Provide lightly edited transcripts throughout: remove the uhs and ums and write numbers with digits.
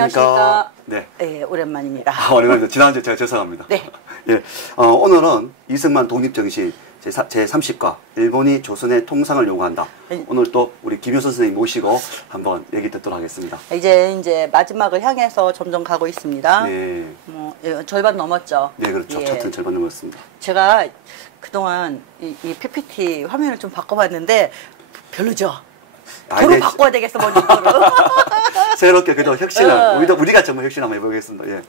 안녕하십니까. 네. 네, 오랜만입니다. 오랜만입니다. 지난주에 제가 죄송합니다. 네. 예, 오늘은 이승만 독립정신 제30과 일본이 조선의 통상을 요구한다. 오늘 또 우리 김효선 선생님 모시고 한번 얘기 듣도록 하겠습니다. 이제 마지막을 향해서 점점 가고 있습니다. 네. 절반 넘었죠. 네, 그렇죠. 예. 차트는 절반 넘었습니다. 제가 그동안 이 PPT 화면을 좀 바꿔봤는데 별로죠. 도로 바꿔야 되겠어, 먼저 도로. 새롭게 그래도 혁신을 우리가 정말 혁신 한번 해보겠습니다. 예.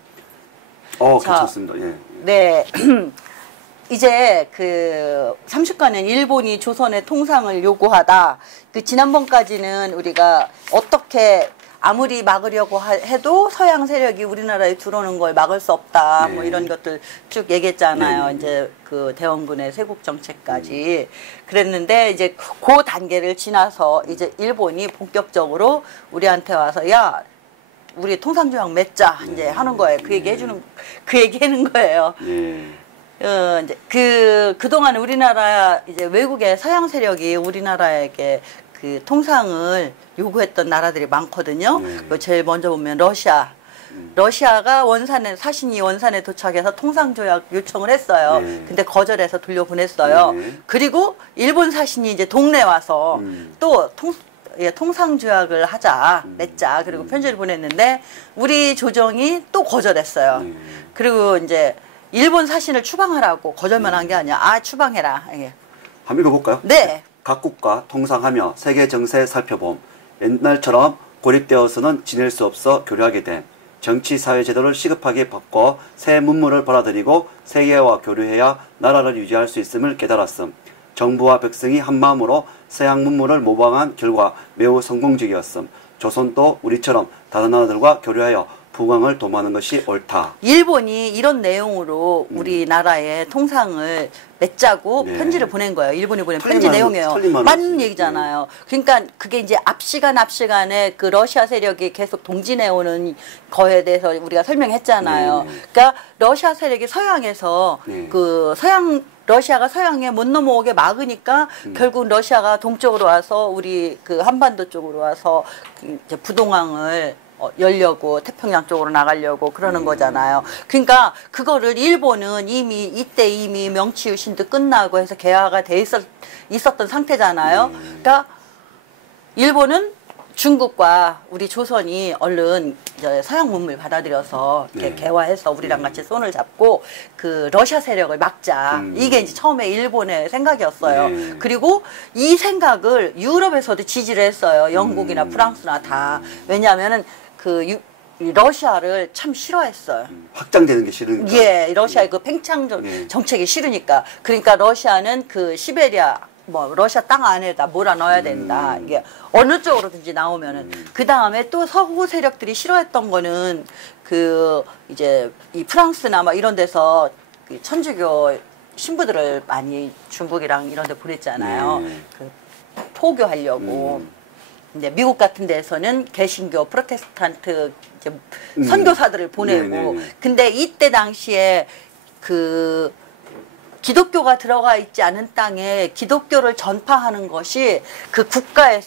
괜찮습니다. 예. 네. 이제 그 30과는 일본이 조선의 통상을 요구하다. 그 지난번까지는 우리가 어떻게 아무리 막으려고 해도 서양 세력이 우리나라에 들어오는 걸 막을 수 없다. 네. 뭐 이런 것들 쭉 얘기했잖아요. 네. 이제 그 대원군의 세국 정책까지 그랬는데 이제 그 단계를 지나서 이제 일본이 본격적으로 우리한테 와서 야, 우리 통상조약 맺자 이제 하는 거예요. 그 얘기 해주는 그 얘기하는 거예요. 이제 그동안 우리나라 이제 외국의 서양 세력이 우리나라에게 그 통상을 요구했던 나라들이 많거든요. 제일 먼저 보면 러시아. 러시아가 사신이 원산에 도착해서 통상조약 요청을 했어요. 근데 거절해서 돌려보냈어요. 그리고 일본 사신이 이제 동네 와서 또 통상조약을 하자, 맺자. 그리고 편지를 보냈는데 우리 조정이 또 거절했어요. 그리고 이제 일본 사신을 추방하라고 거절만 한 게 아니야. 추방해라. 예. 한번 읽어볼까요? 네. 각 국가 통상하며 세계 정세 살펴봄. 옛날처럼 고립되어서는 지낼 수 없어 교류하게 됨. 정치 사회 제도를 시급하게 바꿔 새 문물을 받아들이고 세계와 교류해야 나라를 유지할 수 있음을 깨달았음. 정부와 백성이 한마음으로 서양 문물을 모방한 결과 매우 성공적이었음. 조선도 우리처럼 다른 나라들과 교류하여 부강을 도모하는 것이 옳다. 일본이 이런 내용으로 우리나라의 통상을 맺자고 편지를 보낸 거예요. 일본이 보낸 편지 내용이에요. 맞는 얘기잖아요. 그러니까 그게 이제 앞시간에 그 러시아 세력이 계속 동진해오는 거에 대해서 우리가 설명했잖아요. 그러니까 러시아 세력이 서양에서 러시아가 서양에 못 넘어오게 막으니까 결국 러시아가 동쪽으로 와서 우리 그 한반도 쪽으로 와서 이제 부동항을 열려고 태평양 쪽으로 나가려고 그러는 거잖아요. 그러니까 그거를 일본은 이때 명치유신도 끝나고 해서 개화가 돼 있었던 상태잖아요. 그러니까 일본은 중국과 우리 조선이 얼른 서양 문물 받아들여서 이렇게 개화해서 우리랑 같이 손을 잡고 그 러시아 세력을 막자. 이게 이제 처음에 일본의 생각이었어요. 그리고 이 생각을 유럽에서도 지지를 했어요. 영국이나 프랑스나 다. 왜냐하면은 러시아를 참 싫어했어요. 확장되는 게 싫으니까. 예, 러시아의 그 팽창 정책이 싫으니까. 그러니까 러시아는 그 시베리아, 러시아 땅 안에다 몰아넣어야 된다. 이게 어느 쪽으로든지 나오면은. 그 다음에 또 서구 세력들이 싫어했던 거는 이제 이 프랑스나 이런 데서 그 천주교 신부들을 많이 중국이랑 이런 데 보냈잖아요. 포교하려고. 근데 미국 같은 데서는 개신교, 프로테스탄트 선교사들을 보내고, 근데 이때 당시에 그 기독교가 들어가 있지 않은 땅에 기독교를 전파하는 것이 그 국가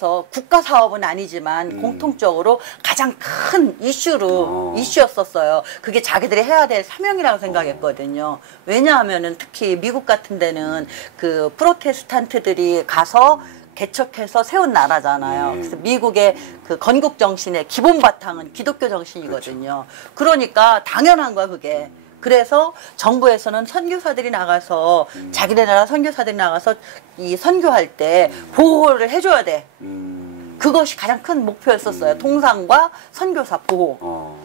사업은 아니지만 공통적으로 가장 큰 이슈였었어요. 그게 자기들이 해야 될 사명이라고 생각했거든요. 왜냐하면은 특히 미국 같은 데는 그 프로테스탄트들이 가서 개척해서 세운 나라잖아요. 그래서 미국의 그 건국 정신의 기본 바탕은 기독교 정신이거든요. 그러니까 당연한 거야, 그게. 그래서 정부에서는 선교사들이 나가서 자기네 나라 선교사들이 나가서 이 선교할 때 보호를 해줘야 돼. 그것이 가장 큰 목표였었어요. 통상과 선교사 보호.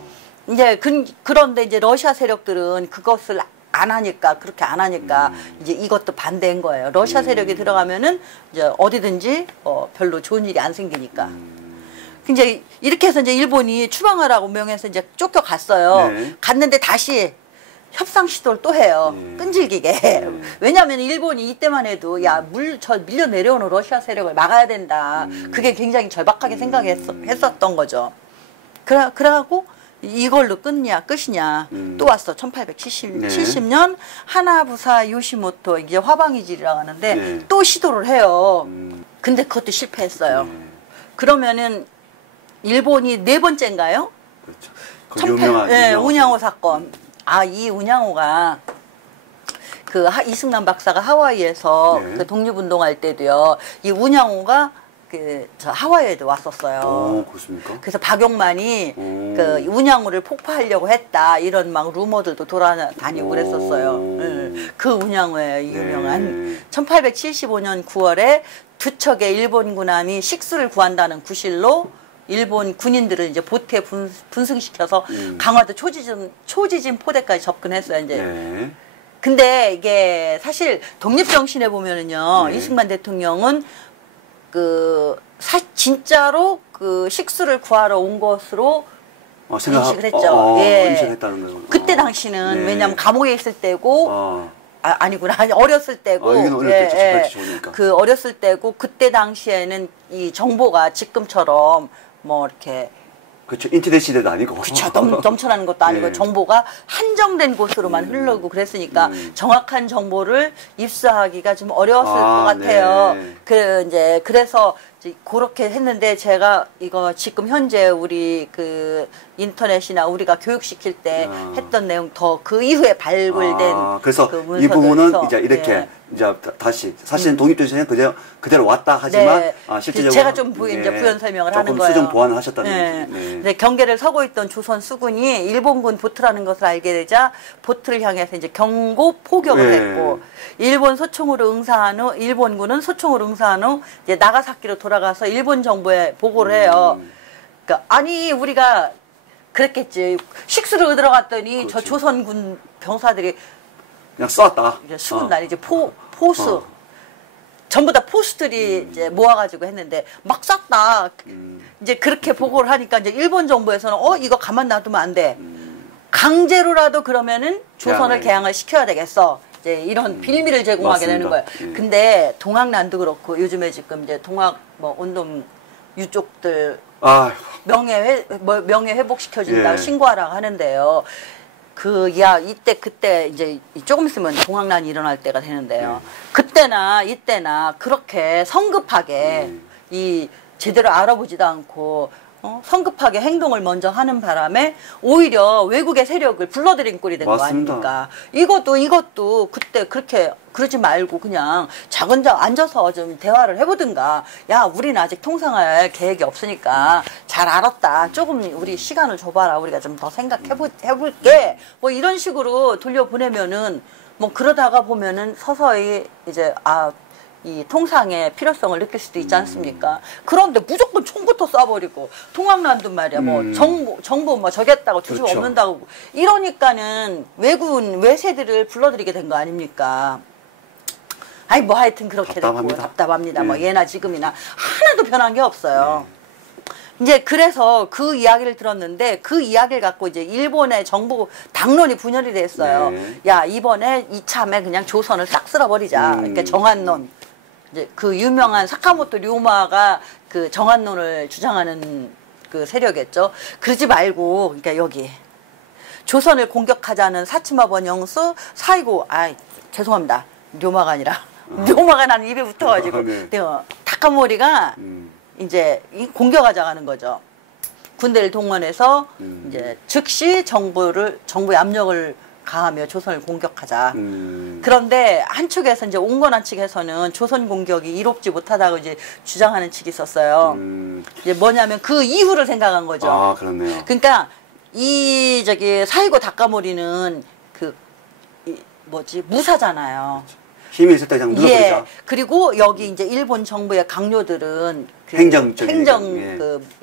이제 그런데 이제 러시아 세력들은 그것을 그렇게 안 하니까 이제 이것도 반대인 거예요. 러시아 세력이 들어가면은 이제 어디든지 별로 좋은 일이 안 생기니까. 이제 이렇게 해서 이제 일본이 추방하라고 명해서 이제 쫓겨갔어요. 갔는데 다시 협상 시도를 또 해요. 끈질기게. 왜냐하면 일본이 이때만 해도 밀려 내려오는 러시아 세력을 막아야 된다. 그게 굉장히 절박하게 생각했었던 거죠. 그래갖고 이걸로 끝이냐. 또 왔어. 1870년 하나부사 요시모토, 이제 화방이질이라고 하는데 또 시도를 해요. 근데 그것도 실패했어요. 그러면은 일본이 네 번째인가요? 그렇죠. 그 유명한 네, 운양호 사건. 아, 이 운양호가 그 이승만 박사가 하와이에서 네. 그 독립운동할 때도요. 이 운양호가 저 하와이에도 왔었어요. 오, 그렇습니까? 그래서 박용만이 그 운양호를 폭파하려고 했다 이런 막 루머들도 돌아다니고 그랬었어요. 그 운양호에 유명한 1875년 9월에 두 척의 일본 군함이 식수를 구한다는 구실로 일본 군인들을 이제 보트에 분승시켜서 강화도 초지진 포대까지 접근했어요. 이제. 네. 근데 이게 사실 독립정신에 보면은요, 네. 이승만 대통령은 진짜로 그 식수를 구하러 온 것으로 인식을 했죠. 예. 인식했다는 거예요. 그때 당시는 네. 왜냐하면 감옥에 있을 때고, 아니구나. 어렸을 때고. 이건 어릴 때 좋으니까. 그 어렸을 때고, 그때 당시에는 이 정보가 지금처럼 뭐 이렇게 그렇죠. 인터넷 시대도 아니고. 그렇죠. 넘쳐나는 것도 아니고 네. 정보가 한정된 곳으로만 흐르고 그랬으니까 정확한 정보를 입수하기가 좀 어려웠을 것 같아요. 네. 그래서 그렇게 했는데 제가 이거 지금 현재 우리 그 인터넷이나 우리가 교육시킬 때 했던 내용 더 그 이후에 발굴된 그래서 그 이 부분은 문서들에서, 이제 이렇게 예. 이제 다시 사실은 독립전선에 그대로 왔다 하지만 네. 실제적으로 제가 좀 이제 부연 설명을 하는 거예요. 조금 수정 보완을 하셨다는 네. 얘기죠. 네. 네. 경계를 서고 있던 조선 수군이 일본군 보트라는 것을 알게 되자 보트를 향해서 이제 경고 포격을 네. 했고 일본군은 소총으로 응사한 후 이제 나가사키로 돌아가서 일본 정부에 보고를 해요. 그러니까 아니 우리가 그랬겠지. 식수를 들어갔더니 그렇지. 저 조선군 병사들이 그냥 쐈다. 이제 수군 날 이제 포수 전부 다 포수들이 이제 모아가지고 했는데 막 쐈다. 이제 그렇게 보고를 하니까 이제 일본 정부에서는 이거 가만 놔두면 안 돼. 강제로라도 그러면은 조선을 개항을 시켜야 되겠어. 이제 이런 빌미를 제공하게 맞습니다. 되는 거예요. 근데 동학난도 그렇고 요즘에 지금 이제 동학 뭐 운동 유족들 명예 회복시켜준다고 예. 신고하라고 하는데요. 이때 그때 이제 조금 있으면 동학난이 일어날 때가 되는데요. 그때나 이때나 그렇게 성급하게 제대로 알아보지도 않고 성급하게 행동을 먼저 하는 바람에 오히려 외국의 세력을 불러들인 꼴이 된 거 아닙니까? 이것도 그때 그렇게 그러지 말고 그냥 차근차근 앉아서 좀 대화를 해보든가. 야, 우리는 아직 통상할 계획이 없으니까 잘 알았다. 조금 우리 시간을 줘봐라. 우리가 좀 더 생각해볼게. 뭐 이런 식으로 돌려보내면은 뭐 그러다가 보면은 서서히 이제 이 통상의 필요성을 느낄 수도 있지 않습니까? 그런데 무조건 총부터 쏴버리고 통학난도 말이야 뭐 정보 뭐 저겠다고 뒤집어 그렇죠. 엎는다고 이러니까는 외세들을 불러들이게 된 거 아닙니까? 아니 뭐 하여튼 그렇게 됐고 답답합니다. 뭐 예나 지금이나 하나도 변한 게 없어요. 이제 그래서 그 이야기를 들었는데 그 이야기를 갖고 이제 일본의 정부 당론이 분열이 됐어요. 야, 이번에 이참에 그냥 조선을 싹 쓸어버리자. 그러니까 정한론. 이제 그 유명한 사카모토 류마가 그 정한론을 주장하는 그 세력이었죠. 그러지 말고, 그러니까 여기 조선을 공격하자는 사치마 번영수 사이고, 죄송합니다. 류마가 아니라 류마가 나는 입에 붙어가지고 다카모리가 이제 공격하자고 하는 거죠. 군대를 동원해서 이제 즉시 정부의 압력을 가하며 조선을 공격하자. 그런데 한쪽에서 이제 온건한 측에서는 조선 공격이 이롭지 못하다고 이제 주장하는 측이 있었어요. 이제 뭐냐면 그 이후를 생각한 거죠. 그렇네요. 그러니까 사이고 다카모리는 무사잖아요. 힘이 있을 때 그냥 눌러버리자. 그리고 여기 이제 일본 정부의 강요들은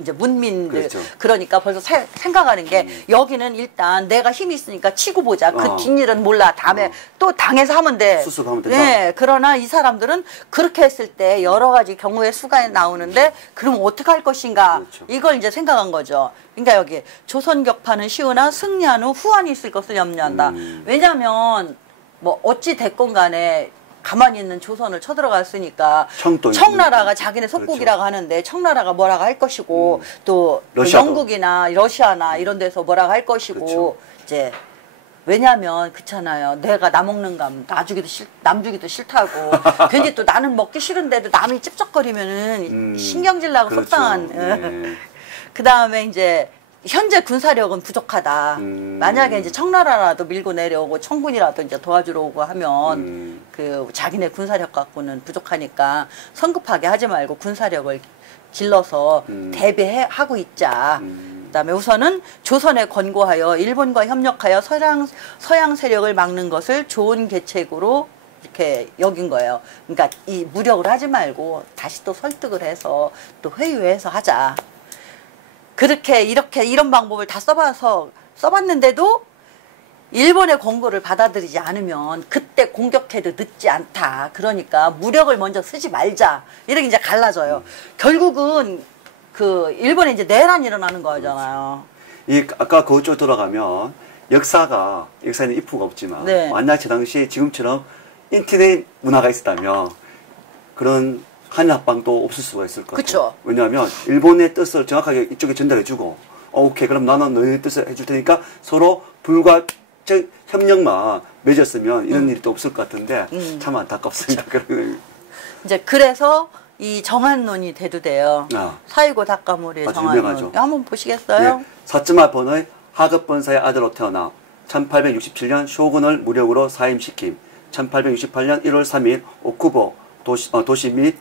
이제 문민들 그렇죠. 그러니까 벌써 생각하는 게 여기는 일단 내가 힘이 있으니까 치고 보자. 그 뒷일은 몰라. 다음에 또 당해서 하면 돼. 수습하면 된다. 네. 그러나 이 사람들은 그렇게 했을 때 여러 가지 경우의 수가 나오는데 그럼 어떻게 할 것인가? 그렇죠. 이걸 이제 생각한 거죠. 그러니까 여기 조선 격파는 쉬우나 승리한 후 후환이 있을 것을 염려한다. 왜냐하면 뭐 어찌 됐건 간에 가만히 있는 조선을 쳐들어갔으니까 청나라가 자기네 속국이라고 하는데 청나라가 뭐라고 할 것이고 또 영국이나 러시아나 이런 데서 뭐라고 할 것이고 이제 왜냐하면 그렇잖아요. 내가 나 먹는 감 남 주기도 싫다고 괜히 또 나는 먹기 싫은데도 남이 찝쩍거리면은 신경질 나고 속상한. 그 다음에 이제 현재 군사력은 부족하다. 만약에 이제 청나라라도 밀고 내려오고 청군이라도 이제 도와주러 오고 하면 그 자기네 군사력 갖고는 부족하니까 성급하게 하지 말고 군사력을 길러서 대비하고 있자. 그다음에 우선은 조선에 권고하여 일본과 협력하여 서양 세력을 막는 것을 좋은 계책으로 이렇게 여긴 거예요. 그러니까 이 무력을 하지 말고 다시 또 설득을 해서 또 회유해서 하자. 그렇게 이런 방법을 다 써봤는데도 일본의 권고를 받아들이지 않으면 그때 공격해도 늦지 않다. 그러니까 무력을 먼저 쓰지 말자. 이렇게 이제 갈라져요. 결국은 그 일본에 이제 내란이 일어나는 거잖아요. 이 아까 그쪽 돌아가면 역사에는 이프가 없지만 네. 만약 그 당시 지금처럼 인터넷 문화가 있었다면 그런 한일 합방도 없을 수가 있을 것 같아요. 왜냐하면 일본의 뜻을 정확하게 이쪽에 전달해주고 오케이 그럼 나는 너희 뜻을 해줄 테니까 서로 불가적 협력만 맺었으면 이런 일이 또 없을 것 같은데 참 안타깝습니다. 이제 그래서 이 정한론이 대두돼요. 사이고 다카모리의 정한론. 유명하죠. 한번 보시겠어요? 예, 사츠마폰의 하급번사의 아들로 태어나 1867년 쇼군을 무력으로 사임시킴 1868년 1월 3일 오쿠보 도시 및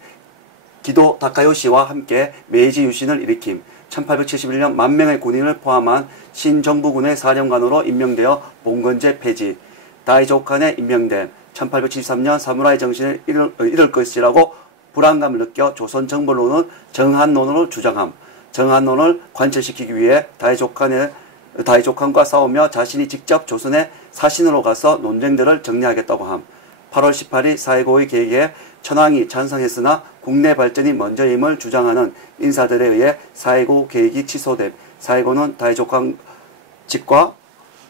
기도 다카요시와 함께 메이지 유신을 일으킴 1871년 만 명의 군인을 포함한 신정부군의 사령관으로 임명되어 봉건제 폐지 다이조칸에 임명된 1873년 사무라이 정신을 잃을 것이라고 불안감을 느껴 조선 정벌론은 정한론으로 주장함. 정한론을 관철시키기 위해 다이조칸과 싸우며 자신이 직접 조선의 사신으로 가서 논쟁들을 정리하겠다고 함. 8월 18일 사이고의 계획에 천황이 찬성했으나 국내 발전이 먼저임을 주장하는 인사들에 의해 사이고 계획이 취소됨. 사이고는 다이조칸 직과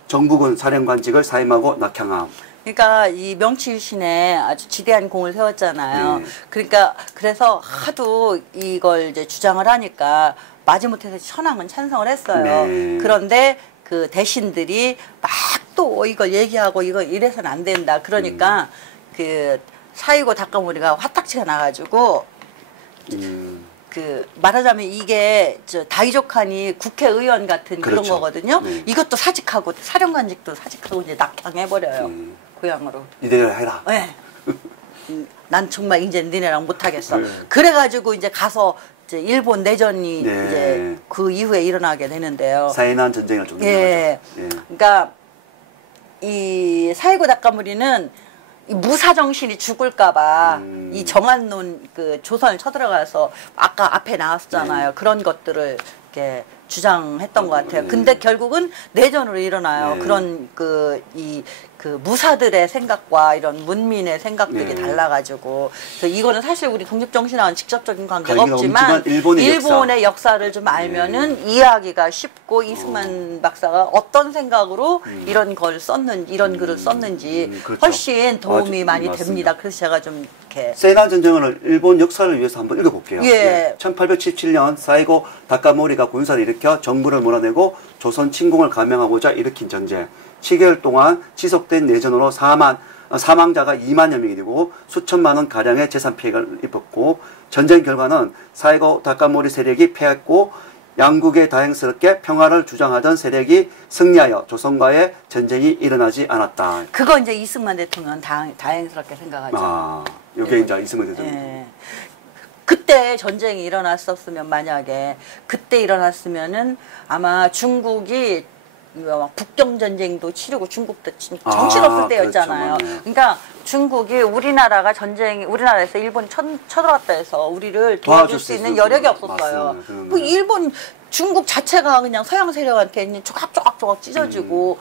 정부군 사령관직을 사임하고 낙향함. 그러니까 이 명치유신에 아주 지대한 공을 세웠잖아요. 그러니까 그래서 하도 이걸 이제 주장을 하니까 마지못해서 천황은 찬성을 했어요. 그런데 그 대신들이 막 또 이걸 얘기하고 이거 이래서는 안 된다. 그러니까 그 사이고 다카모리가 화딱지가 나가지고 그 말하자면 이게 저 다이조칸이 국회의원 같은 그런 거거든요. 이것도 사직하고 사령관직도 사직하고 이제 낙향해버려요. 고향으로. 이대로 해라. 네. 난 정말 이제 니네랑 못하겠어. 그래가지고 이제 가서 이제 일본 내전이 이제 그 이후에 일어나게 되는데요. 사이난 전쟁을 좀 예. 그러니까 이 사이고 다카모리는 이 무사 정신이 죽을까봐 이 정한론 그 조선을 쳐들어가서 아까 앞에 나왔잖아요. 그런 것들을 이렇게 주장했던 것 같아요. 근데 결국은 내전으로 일어나요. 그런 그 무사들의 생각과 이런 문민의 생각들이 달라가지고 그래서 이거는 사실 우리 독립정신하고는 직접적인 관계가 없지만 일본의 역사를 좀 알면은 이해하기가 쉽고 이승만 박사가 어떤 생각으로 이런 걸 썼는지 이런 글을 썼는지 훨씬 도움이 많이 됩니다. 그래서 제가 좀 이렇게 세난 전쟁을 일본 역사를 위해서 한번 읽어볼게요. 1877년 사이고 다카모리가 군사를 일으켜 정부를 몰아내고 조선 침공을 감행하고자 일으킨 전쟁. 7개월 동안 지속된 내전으로 사망자가 2만여 명이 되고 수천만 원 가량의 재산 피해를 입었고 전쟁 결과는 사이고 다카모리 세력이 패했고 양국에 다행스럽게 평화를 주장하던 세력이 승리하여 조선과의 전쟁이 일어나지 않았다. 그거 이제 이승만 대통령은 다행스럽게 생각하죠. 이게 이제 이승만 대통령. 그때 전쟁이 일어났었으면 만약에 그때 일어났으면은 아마 중국이 북경 전쟁도 치르고 중국도 정신없을 때였잖아요. 그렇죠. 그러니까 중국이 우리나라에서 일본이 쳐들어왔다 해서 우리를 도와줄 수 있는 여력이 없었어요. 뭐 일본 중국 자체가 그냥 서양 세력한테 조각조각 찢어지고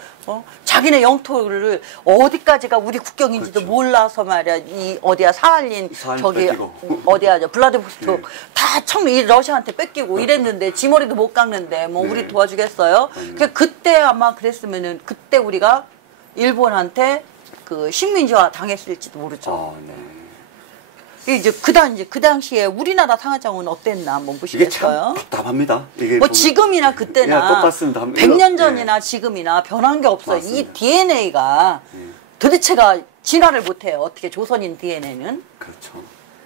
자기네 영토를 어디까지가 우리 국경인지도 몰라서 말이야. 이 어디야 사할린 저기 어디야 블라디보스토크 다 이 러시아한테 뺏기고 이랬는데 지머리도 못 깎는데 뭐 우리 도와주겠어요? 그때 아마 그랬으면은 그때 우리가 일본한테 그 식민지화 당했을지도 모르죠. 이제 그 당시에 우리나라 상하장은 어땠나 한번 보시겠어요? 이게 참 답답합니다. 이게 뭐 지금이나 그때나 똑같습니다. 100년 전이나 지금이나 변한 게 없어요. 이 DNA가 도대체가 진화를 못해요. 어떻게 조선인 DNA는? 그렇죠.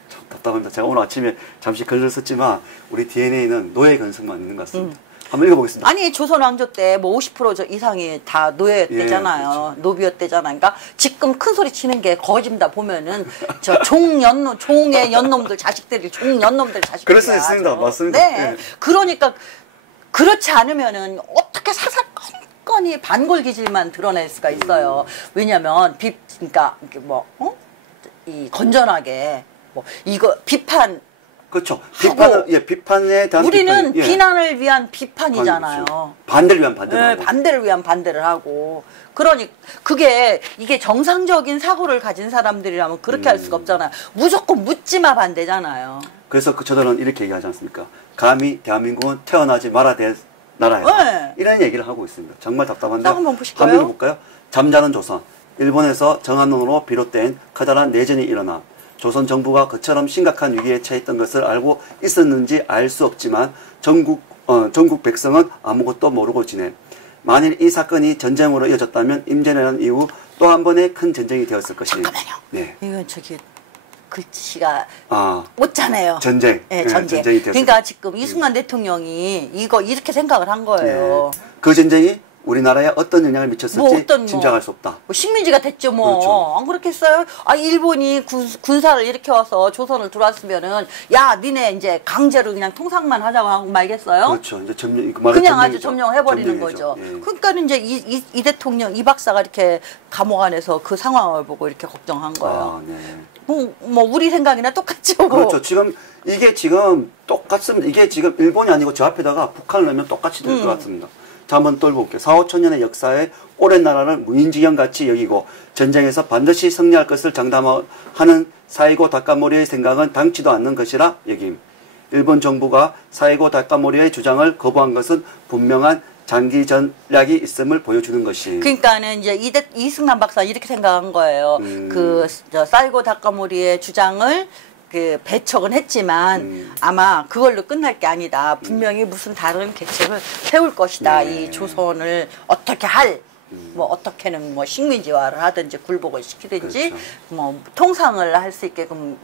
참 답답합니다. 제가 오늘 아침에 잠시 글을 썼지만 우리 DNA는 노예 근성만 있는 것 같습니다. 한번 읽어보겠습니다. 아니 조선 왕조 때 뭐 50% 이상이 다 노예였대잖아요. 예, 그렇죠. 노비였대잖아요. 그러니까 지금 큰 소리 치는 게 거짓다 보면은 저 종연놈 종의 연놈들 자식들이 종연놈들 자식들이. 그럴 수 있습니다. 맞습니다. 네. 예. 그러니까 그렇지 않으면은 어떻게 사사건건이 반골 기질만 드러낼 수가 있어요. 왜냐면 그러니까 이게 뭐 이 건전하게 뭐 이거 비판. 그렇죠. 비판에 대한 우리는 비판이, 예. 비난을 위한 비판이잖아요. 그렇죠. 반대를 위한 반대를 네, 하고. 반대를 위한 반대를 하고. 그러니 이게 정상적인 사고를 가진 사람들이라면 그렇게 할 수가 없잖아요. 무조건 묻지마 반대잖아요. 그래서 저들은 이렇게 얘기하지 않습니까? 감히 대한민국은 태어나지 말아야 될 나라야. 네. 이런 얘기를 하고 있습니다. 정말 답답한데. 한번 보실까요? 한번 볼까요? 잠자는 조선. 일본에서 정한론으로 비롯된 커다란 내전이 일어나 조선 정부가 그처럼 심각한 위기에 처했던 것을 알고 있었는지 알 수 없지만 전국 백성은 아무것도 모르고 지내. 만일 이 사건이 전쟁으로 이어졌다면 임진왜란 이후 또 한 번의 큰 전쟁이 되었을 것입니다. 잠깐만요. 네. 이건 글씨가 아, 못잖아요. 전쟁. 네, 네, 전쟁. 전쟁이 되었을 그러니까 지금 이승만 대통령이 이거 이렇게 생각을 한 거예요. 네. 그 전쟁이 우리나라에 어떤 영향을 미쳤을지 짐작할 수 없다. 뭐 식민지가 됐죠, 뭐. 그렇죠. 안 그렇겠어요? 아, 일본이 군사를 이렇게 와서 조선을 들어왔으면은, 야, 니네 이제 강제로 그냥 통상만 하자고 하고 말겠어요? 그렇죠. 이제 그냥 아주 점령해버리는 거죠. 예. 그러니까 이제 이 대통령, 이 박사가 이렇게 감옥 안에서 그 상황을 보고 이렇게 걱정한 거예요. 아, 네. 뭐, 우리 생각이나 똑같죠. 그렇죠. 이게 지금 똑같습니다. 이게 지금 일본이 아니고 저 앞에다가 북한을 넣으면 똑같이 될 것 같습니다. 자, 한번 또 읽어볼게요. 4, 5천 년의 역사에 오랜 나라를 무인지경같이 여기고 전쟁에서 반드시 승리할 것을 장담하는 사이고 다카모리의 생각은 당치도 않는 것이라 여김. 일본 정부가 사이고 다카모리의 주장을 거부한 것은 분명한 장기 전략이 있음을 보여주는 것이. 그러니까는 이제 이승만 박사 이렇게 생각한 거예요. 사이고 다카모리의 주장을 배척은 했지만 아마 그걸로 끝날 게 아니다. 분명히 무슨 다른 계책을 세울 것이다. 네. 이 조선을 어떻게 뭐 어떻게는 뭐 식민지화를 하든지 굴복을 시키든지 그렇죠. 뭐 통상을 할 수 있게끔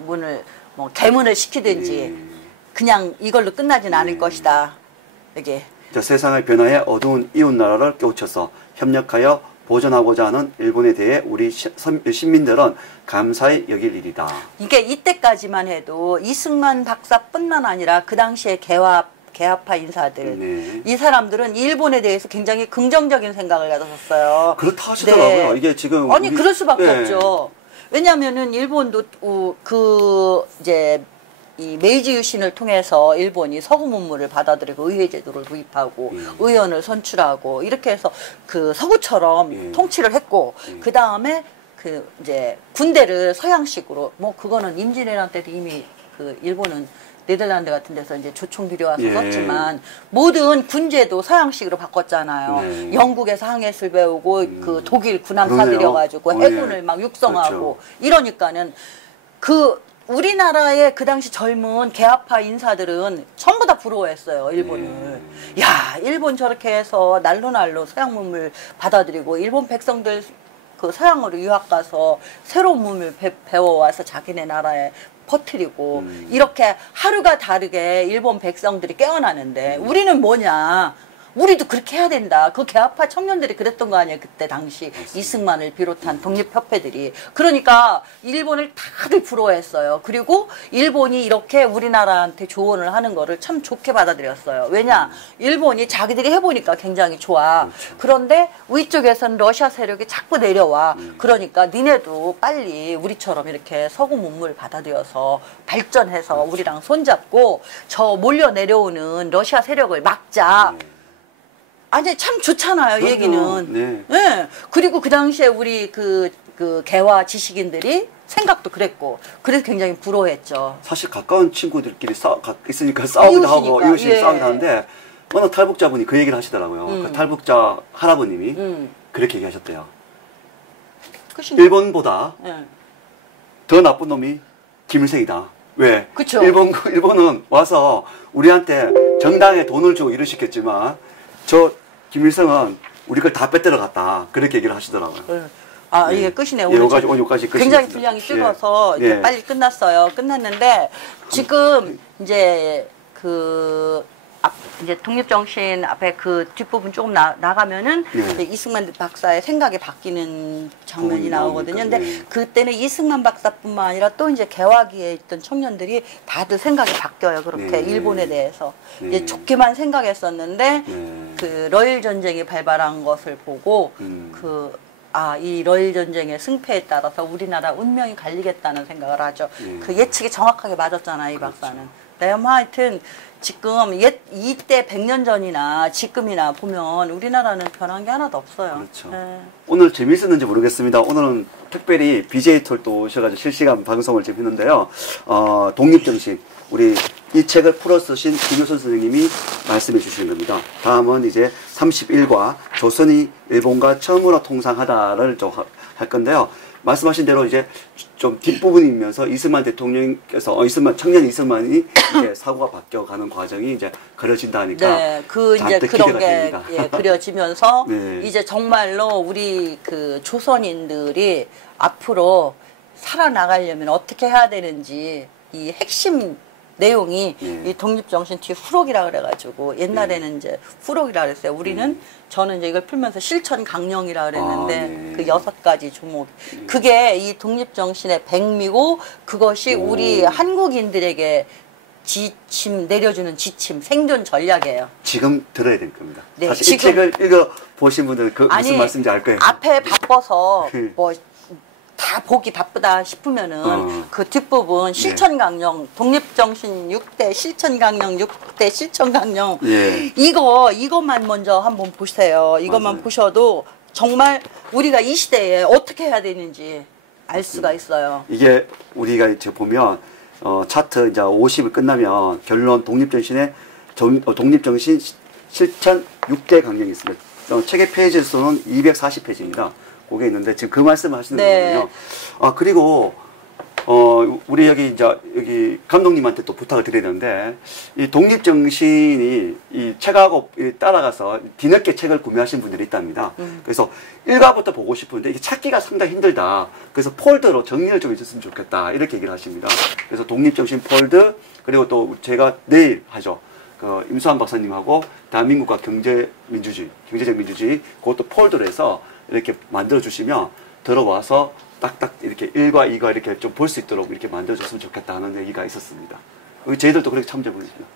개문을 시키든지 그냥 이걸로 끝나진 않을 것이다. 이게. 세상의 변화에 어두운 이웃 나라를 깨우쳐서 협력하여 보존하고자 하는 일본에 대해 우리 시민들은 감사히 여길 일이다. 이게 이때까지만 해도 이승만 박사뿐만 아니라 그 당시에 개화파 인사들, 네. 이 사람들은 일본에 대해서 굉장히 긍정적인 생각을 가졌었어요. 그렇다 하시더라고요. 네. 이게 지금 아니 그럴 수밖에 네. 없죠. 왜냐하면은 일본도 이 메이지 유신을 통해서 일본이 서구 문물을 받아들이고 의회 제도를 도입하고 의원을 선출하고 이렇게 해서 그 서구처럼 통치를 했고 그 다음에 이제 군대를 서양식으로 그거는 임진왜란 때도 이미 일본은 네덜란드 같은 데서 이제 조총들이 와서 썼지만 모든 군제도 서양식으로 바꿨잖아요. 네. 영국에서 항해술 배우고 그 독일 군함 사들여가지고 해군을 막 육성하고 그렇죠. 이러니까는 우리나라의 그 당시 젊은 개화파 인사들은 전부 다 부러워했어요, 일본을. 야, 일본 저렇게 해서 날로 서양 문물 받아들이고 일본 백성들 서양으로 유학 가서 새로운 문물 배워와서 자기네 나라에 퍼뜨리고 이렇게 하루가 다르게 일본 백성들이 깨어나는데 우리는 뭐냐? 우리도 그렇게 해야 된다. 그 개화파 청년들이 그랬던 거 아니에요. 그때 당시 이승만을 비롯한 독립협회들이. 그러니까 일본을 다들 부러워했어요. 그리고 일본이 이렇게 우리나라한테 조언을 하는 거를 참 좋게 받아들였어요. 왜냐? 일본이 자기들이 해보니까 굉장히 좋아. 그런데 위쪽에서는 러시아 세력이 자꾸 내려와. 그러니까 니네도 빨리 우리처럼 이렇게 서구 문물을 받아들여서 발전해서 우리랑 손잡고 저 몰려 내려오는 러시아 세력을 막자. 아니 참 좋잖아요. 그럼요. 얘기는. 네. 네. 그리고 그 당시에 우리 개화 지식인들이 생각도 그랬고 그래서 굉장히 부러워했죠. 사실 가까운 친구들끼리 있으니까 싸우기도 하고 이웃이 싸우기도 하는데 어느 탈북자분이 그 얘기를 하시더라고요. 그 탈북자 할아버님이 그렇게 얘기하셨대요. 일본보다 더 나쁜 놈이 김일성이다. 왜? 그쵸. 일본은 와서 우리한테 정당에 돈을 주고 일을 시켰지만 저 김일성은 우리 걸 다 빼들어 갔다. 그렇게 얘기를 하시더라고요. 아, 이게 끝이네요. 오늘 요까지 끝이 굉장히 분량이 뜨거워서 이제 빨리 끝났어요. 끝났는데 지금 이제 이제 독립정신 앞에 그 뒷부분 조금 나가면은 네. 이승만 박사의 생각이 바뀌는 장면이 나오거든요. 근데 네. 그때는 이승만 박사뿐만 아니라 또 이제 개화기에 있던 청년들이 다들 생각이 바뀌어요. 그렇게 네. 일본에 대해서. 네. 이제 좋게만 생각했었는데 네. 그 러일 전쟁이 발발한 것을 보고 이 러일 전쟁의 승패에 따라서 우리나라 운명이 갈리겠다는 생각을 하죠. 그 예측이 정확하게 맞았잖아요, 이 박사는. 네, 하여튼 지금 이때 100년 전이나 지금이나 보면 우리나라는 변한 게 하나도 없어요. 그렇죠. 네. 오늘 재미있었는지 모르겠습니다. 오늘은 특별히 BJ 톨도 오셔가지고 실시간 방송을 지금 했는데요. 독립정신, 우리 이 책을 풀어 쓰신 김효선 선생님이 말씀해 주시는 겁니다. 다음은 이제 31과 조선이 일본과 처음으로 통상하다를 좀 할 건데요. 말씀하신 대로 이제 좀 뒷부분이면서 이승만 대통령께서 청년 이승만이 이제 사고가 바뀌어가는 과정이 이제 그려진다니까. 네, 이제 그런 게 그려지면서 네. 이제 정말로 우리 그 조선인들이 앞으로 살아나가려면 어떻게 해야 되는지 이 핵심 내용이 이 독립정신 뒤에 후록이라 그래가지고 옛날에는 이제 후록이라 그랬어요. 우리는 저는 이제 이걸 풀면서 실천강령이라 그랬는데 그 6가지 종목 그게 이 독립정신의 백미고 그것이 우리 한국인들에게 내려주는 지침, 생존 전략이에요. 지금 들어야 될 겁니다. 네, 사실 이 책을 읽어보신 분들은 무슨 말씀인지 알 거예요. 앞에 바빠서 다 보기 바쁘다 싶으면은 그 뒷부분 실천강령, 독립정신 6대 실천강령, 6대 실천강령 이것만 먼저 한번 보세요. 이것만 보셔도 정말 우리가 이 시대에 어떻게 해야 되는지 알 수가 있어요. 이게 우리가 이제 보면 차트 이제 50을 끝나면 결론 독립정신 실천 6대 강령이 있습니다. 책의 페이지 수는 240페이지입니다. 그게 있는데 지금 그 말씀을 하시는 거거든요. 그리고 우리 여기 감독님한테 또 부탁을 드려야 되는데 이 독립정신이 이 책하고 따라가서 뒤늦게 책을 구매하신 분들이 있답니다. 그래서 1화부터 보고 싶은데 이게 찾기가 상당히 힘들다. 그래서 폴더로 정리를 좀 해줬으면 좋겠다. 이렇게 얘기를 하십니다. 그래서 독립정신 폴더 그리고 또 제가 내일 하죠. 임수환 박사님하고 대한민국과 경제적 민주주의 그것도 폴더로 해서 이렇게 만들어 주시면 들어와서 딱딱 이렇게 1과 2가 이렇게 좀 볼 수 있도록 이렇게 만들어 줬으면 좋겠다 하는 얘기가 있었습니다. 저희들도 그렇게 참조해 보겠습니다.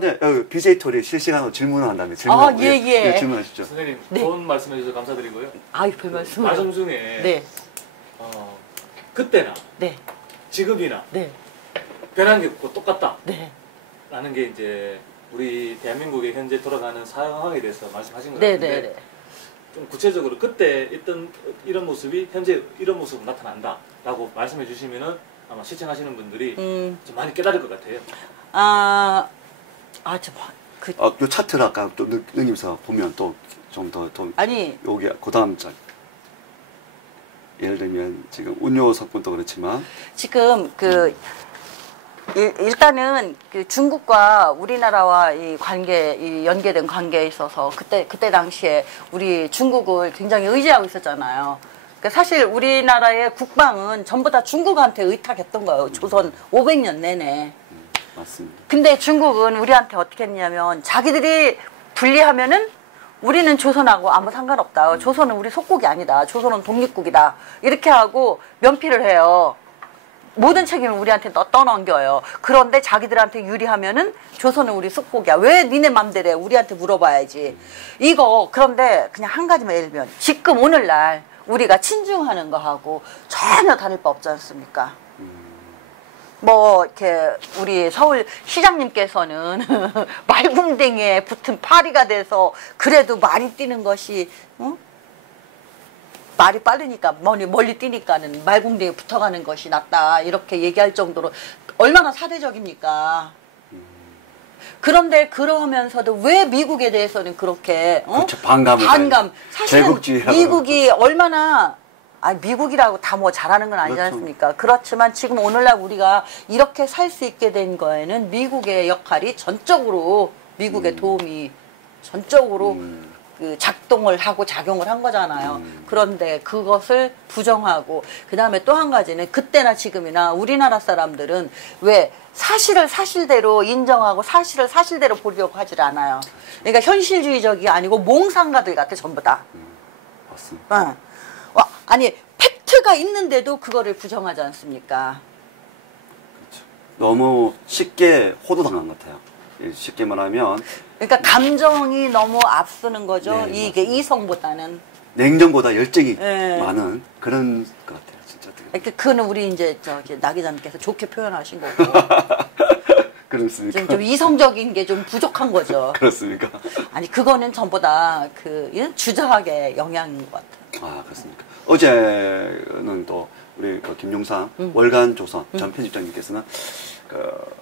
네. BJ 톨이 실시간으로 질문을 한다면 질문하시죠. 선생님, 좋은 말씀해 주셔서 감사드리고요. 별 말씀. 말씀 중에 그때나 지금이나 변한 게 없고 똑같다. 라는 게 이제 우리 대한민국의 현재 돌아가는 상황에 대해서 말씀하신 것 같은데 좀 구체적으로 그때 있던 이런 모습이 현재 이런 모습으로 나타난다 라고 말씀해 주시면은 아마 시청하시는 분들이 좀 많이 깨달을 것 같아요. 요 차트를 아까 또 능님서 보면 또 좀 더 여기 그 다음 장 예를 들면 지금 운요 석분도 그렇지만 지금 일단은 그 중국과 우리나라와 연계된 관계에 있어서 그때 당시에 우리 중국을 굉장히 의지하고 있었잖아요. 그러니까 사실 우리나라의 국방은 전부 다 중국한테 의탁했던 거예요. 조선 500년 내내. 맞습니다. 근데 중국은 우리한테 어떻게 했냐면 자기들이 분리하면은 우리는 조선하고 아무 상관없다. 조선은 우리 속국이 아니다. 조선은 독립국이다. 이렇게 하고 면피를 해요. 모든 책임을 우리한테 떠넘겨요. 그런데 자기들한테 유리하면은 조선은 우리 속국이야. 왜 니네 맘대로 해? 우리한테 물어봐야지. 그런데 그냥 한 가지만 예를 들면 지금 오늘날 우리가 친중하는 거하고 전혀 다를 바 없지 않습니까? 이렇게 우리 서울 시장님께서는 말궁뎅이에 붙은 파리가 돼서 그래도 많이 뛰는 것이 말이 빠르니까 멀리 뛰니까는 말궁대에 붙어가는 것이 낫다 이렇게 얘기할 정도로 얼마나 사대적입니까? 그런데 그러면서도 왜 미국에 대해서는 그렇게 그렇죠. 반감 사실은 미국이 얼마나 미국이라고 다 잘하는 건 아니지 않습니까? 그렇지만 지금 오늘날 우리가 이렇게 살 수 있게 된 거에는 미국의 역할이 전적으로 미국의 도움이 전적으로 그 작동을 하고 작용을 한 거잖아요. 그런데 그것을 부정하고 그다음에 또 한 가지는 그때나 지금이나 우리나라 사람들은 왜 사실을 사실대로 인정하고 사실을 사실대로 보려고 하질 않아요. 그러니까 현실주의적이 아니고 몽상가들 같아 전부 다. 맞습니다. 아니 팩트가 있는데도 그거를 부정하지 않습니까? 그렇죠. 너무 쉽게 호도당한 것 같아요. 쉽게 말하면 그러니까 감정이 너무 앞서는 거죠. 네, 이게 맞습니다. 이성보다는. 냉정보다 열정이 네. 많은 그런 것 같아요. 진짜. 그러니까 그거는 우리 이제 저기 나 기자님께서 좋게 표현하신 거고. 그렇습니까? 좀 이성적인 게 좀 부족한 거죠. 그렇습니까? 아니 그거는 전부 다 그 주자학의 영향인 것 같아요. 아 그렇습니까? 어제는 또 우리 김용상 월간 조선 전 편집장님께서는 그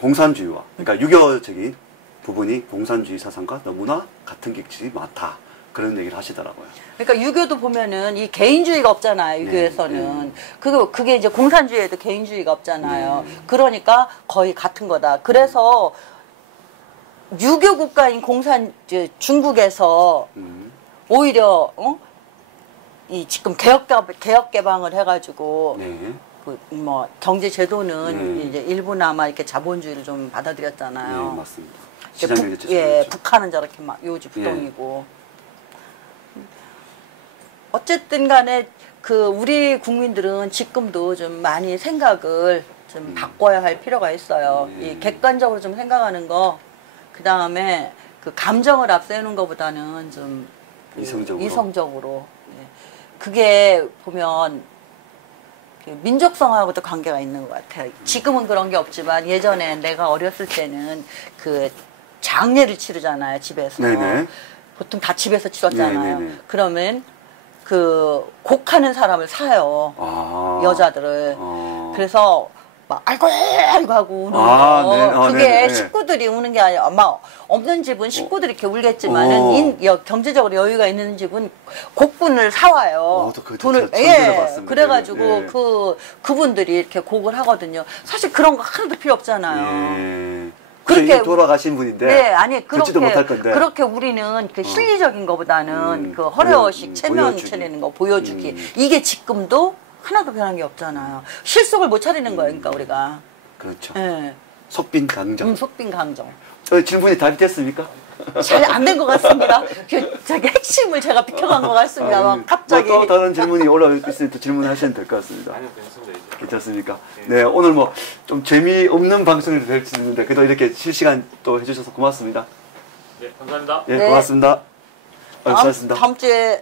공산주의와 그러니까 유교적인 부분이 공산주의 사상과 너무나 같은 객질이 많다 그런 얘기를 하시더라고요. 그러니까 유교도 보면은 이 개인주의가 없잖아요. 유교에서는 그게 이제 공산주의에도 개인주의가 없잖아요. 그러니까 거의 같은 거다. 그래서 유교 국가인 중국에서 오히려 이 지금 개혁 개방을 해가지고 네. 그 뭐 경제 제도는 네. 이제 일부나마 이렇게 자본주의를 좀 받아들였잖아요. 네, 맞습니다. 시장경제 체제죠. 예, 북한은 저렇게 막 요지부동이고. 어쨌든 간에 그 우리 국민들은 지금도 좀 많이 생각을 좀 바꿔야 할 필요가 있어요. 이 객관적으로 좀 생각하는 거, 그 다음에 그 감정을 앞세우는 것보다는 좀 그 이성적으로. 예. 그게 보면 민족성하고도 관계가 있는 것 같아요. 지금은 그런 게 없지만 예전에 내가 어렸을 때는 그 장례를 치르잖아요, 집에서. 네네. 보통 다 집에서 치렀잖아요. 네네네. 그러면 그 곡하는 사람을 사요. 여자들을. 그래서 막 아이고 하고 우는 거. 그게 식구들이 우는 게 아니라 아마 없는 집은 식구들이 이렇게 울겠지만은 경제적으로 여유가 있는 집은 곡분을 사와요. 돈을 그래가지고 그분들이 이렇게 곡을 하거든요. 사실 그런 거 하나도 필요 없잖아요. 그렇게 돌아가신 분인데. 네, 아니 그렇게 우리는 그 실리적인 것보다는 그 허례허식 체면 차리는 거 보여주기. 이게 지금도 하나도 변한 게 없잖아요. 실속을 못 차리는 거예요, 그러니까 우리가. 그렇죠. 네. 속빈강정. 속빈강정. 저 질문이 답이 됐습니까? 잘 안 된 것 같습니다. 저기 핵심을 제가 비켜간 것 같습니다. 막 갑자기. 또 다른 질문이 올라있으면 또 질문하시면 될 것 같습니다. 아니요, 괜찮습니다. 이제. 괜찮습니까? 네, 오늘 뭐 좀 재미없는 방송이 될 수 있는데 그래도 이렇게 실시간 또 해주셔서 고맙습니다. 네, 감사합니다. 네, 고맙습니다. 수고하셨습니다. 다음 주에